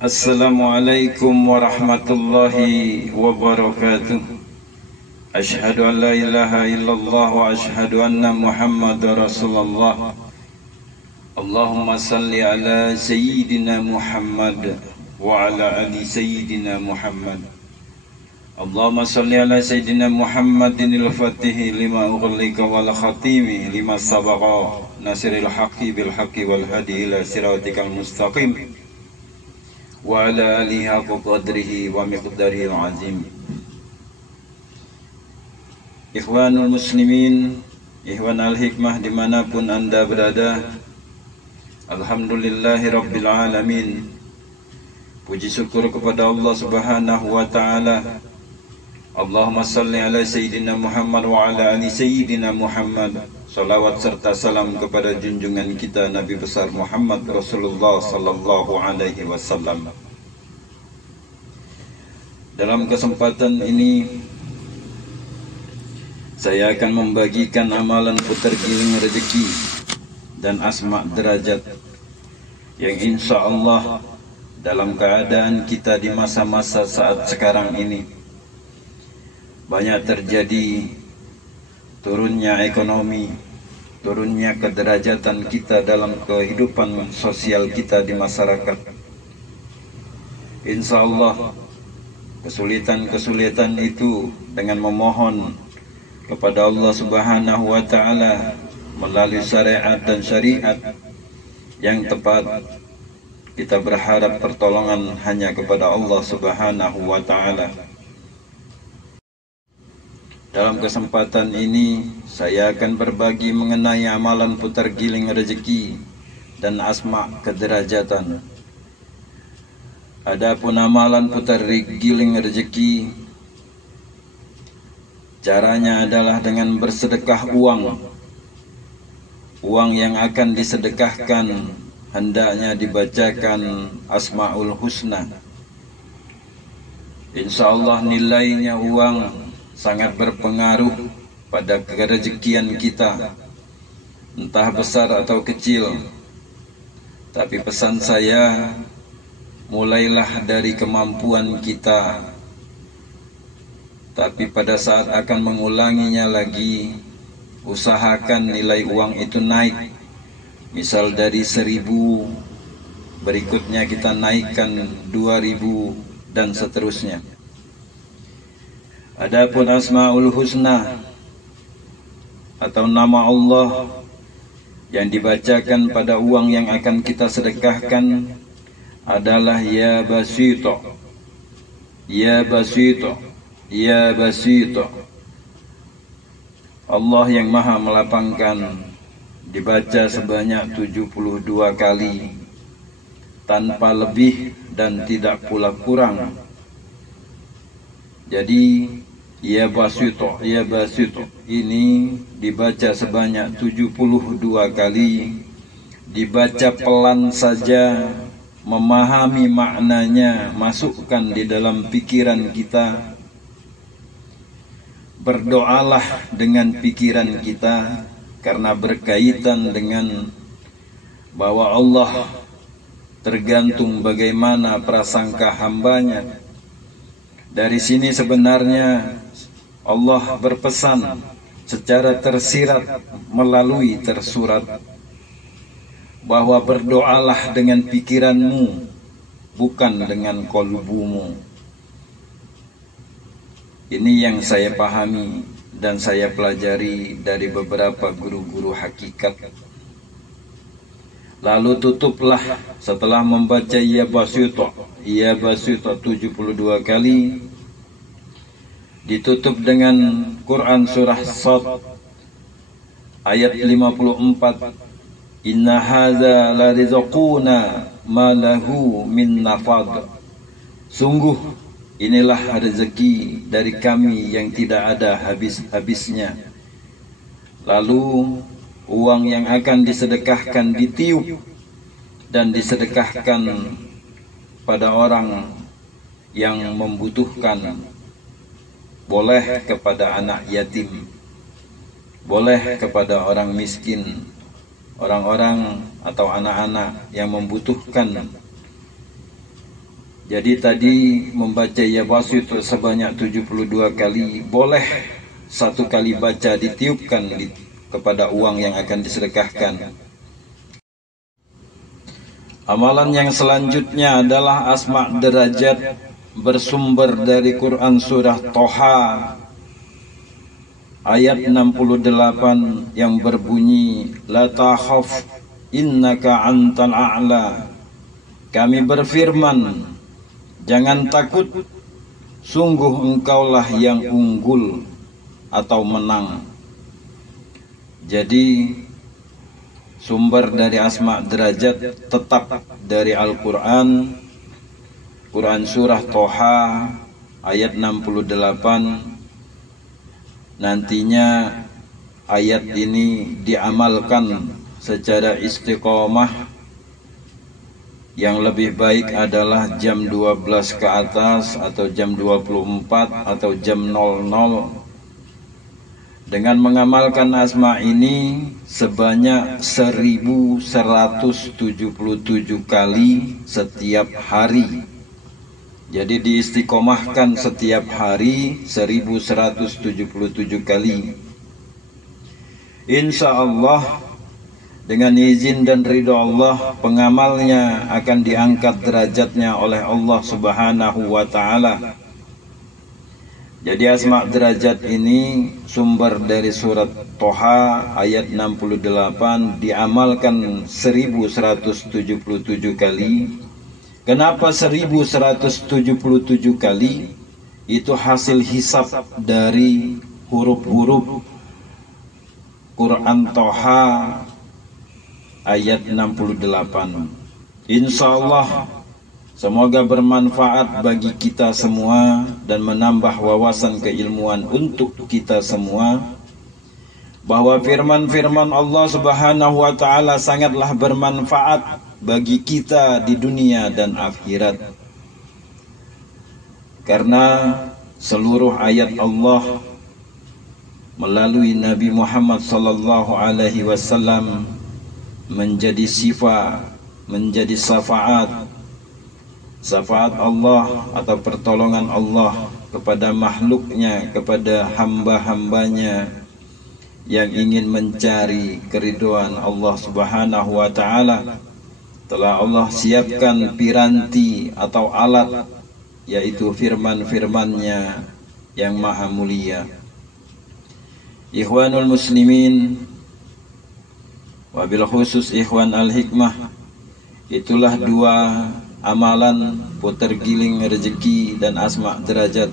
Assalamualaikum warahmatullahi wabarakatuh. Asyhadu an la ilaha illallah wa asyhadu anna Muhammadar Rasulullah. Allahumma salli ala Sayyidina Muhammad wa ala ali Sayyidina Muhammad. Allahumma salli ala Sayyidina Muhammadin al-Fatihi lima ughliqa wal khatimi lima sabaqa nasiril haqqi bil haqqi wal hadi ila siratikal mustaqim wa ala alihi haqqa qadrihi wa miqdarihi al-azim. Ikhwanul muslimin, ikhwan al-hikmah dimanapun anda berada, alhamdulillahi rabbil alamin. Puji syukur kepada Allah subhanahu wa ta'ala. Allahumma salli ala Sayyidina Muhammad wa ala ali Sayyidina Muhammad. Salawat serta salam kepada junjungan kita Nabi besar Muhammad Rasulullah sallallahu alaihi wasallam. Dalam kesempatan ini saya akan membagikan amalan putar giling rezeki dan asma derajat yang insya Allah dalam keadaan kita di masa-masa saat sekarang ini banyak terjadi turunnya ekonomi, turunnya kederajatan kita dalam kehidupan sosial kita di masyarakat. Insya Allah kesulitan-kesulitan itu dengan memohon kepada Allah subhanahu wa ta'ala melalui syariat dan syariat yang tepat, kita berharap pertolongan hanya kepada Allah subhanahu wa ta'ala. Dalam kesempatan ini saya akan berbagi mengenai amalan putar giling rezeki dan asma kederajatan. Adapun amalan putar giling rezeki, caranya adalah dengan bersedekah uang yang akan disedekahkan hendaknya dibacakan Asmaul Husna. Insya Allah nilainya uang sangat berpengaruh pada kerezekian kita, entah besar atau kecil. Tapi pesan saya, mulailah dari kemampuan kita. Tapi pada saat akan mengulanginya lagi, usahakan nilai uang itu naik. Misal dari 1.000, berikutnya kita naikkan 2.000 dan seterusnya. Adapun Asmaul Husna atau nama Allah yang dibacakan pada uang yang akan kita sedekahkan adalah Ya Basito, Ya Basito, Ya Basito. Allah yang maha melapangkan dibaca sebanyak 72 kali tanpa lebih dan tidak pula kurang. Jadi Ya Basito, Ya Basito ini dibaca sebanyak 72 kali, dibaca pelan saja, memahami maknanya, masukkan di dalam pikiran kita. Berdoalah dengan pikiran kita karena berkaitan dengan bahwa Allah tergantung bagaimana prasangka hambanya. Dari sini sebenarnya Allah berpesan secara tersirat melalui tersurat bahwa berdoalah dengan pikiranmu, bukan dengan kolbumu. Ini yang saya pahami dan saya pelajari dari beberapa guru-guru hakikat. Lalu tutuplah setelah membaca Ya Basito, Ya Basito 72 kali, ditutup dengan Quran surah Shad ayat 54. Inna hadza la rizquna ma lahu min nafad. Sungguh inilah rezeki dari kami yang tidak ada habis-habisnya. Lalu uang yang akan disedekahkan ditiup dan disedekahkan pada orang yang membutuhkan. Boleh kepada anak yatim, boleh kepada orang miskin, orang-orang atau anak-anak yang membutuhkan. Jadi tadi membaca ya wasit sebanyak 72 kali, boleh 1 kali baca ditiupkan kepada uang yang akan disedekahkan. Amalan yang selanjutnya adalah asma' derajat, bersumber dari Quran surah Toha ayat 68 yang berbunyi, la takhaf innaka antal a'la. Kami berfirman, jangan takut, sungguh engkaulah yang unggul atau menang. Jadi sumber dari asma' derajat tetap dari Al-Quran, Quran surah Toha ayat 68. Nantinya ayat ini diamalkan secara istiqomah. Yang lebih baik adalah jam 12 ke atas atau jam 24 atau jam 00. Dengan mengamalkan asma ini sebanyak 1177 kali setiap hari. Jadi diistiqomahkan setiap hari 1177 kali. Insya Allah dengan izin dan ridho Allah, pengamalnya akan diangkat derajatnya oleh Allah Subhanahu wa Ta'ala. Jadi asma' derajat ini sumber dari surat Toha ayat 68, diamalkan 1177 kali. Kenapa 1177 kali? Itu hasil hisab dari huruf-huruf Quran Toha ayat 68. Insya Allah semoga bermanfaat bagi kita semua dan menambah wawasan keilmuan untuk kita semua, bahwa firman-firman Allah Subhanahu wa Ta'ala sangatlah bermanfaat bagi kita di dunia dan akhirat. Karena seluruh ayat Allah melalui Nabi Muhammad sallallahu alaihi wasallam menjadi sifat, menjadi syafaat Allah atau pertolongan Allah kepada makhluknya, kepada hamba-hambanya yang ingin mencari keridhaan Allah Subhanahu wa Ta'ala. Telah Allah siapkan piranti atau alat, yaitu firman-firmannya yang maha mulia. Ikhwanul muslimin, wabil khusus ikhwan al-hikmah, itulah dua amalan putar giling rezeki dan asma' derajat.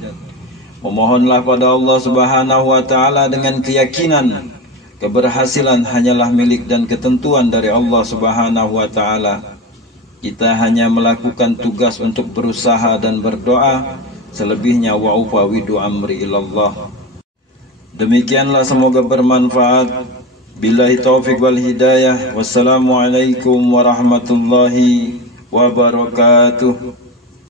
Memohonlah pada Allah Subhanahu wa Ta'ala dengan keyakinan keberhasilan hanyalah milik dan ketentuan dari Allah Subhanahu wa Ta'ala. Kita hanya melakukan tugas untuk berusaha dan berdoa, selebihnya wa ufawidu amri ilallah. Demikianlah, semoga bermanfaat. Billahi taufiq wal hidayah. Wassalamualaikum warahmatullahi wabarakatuh.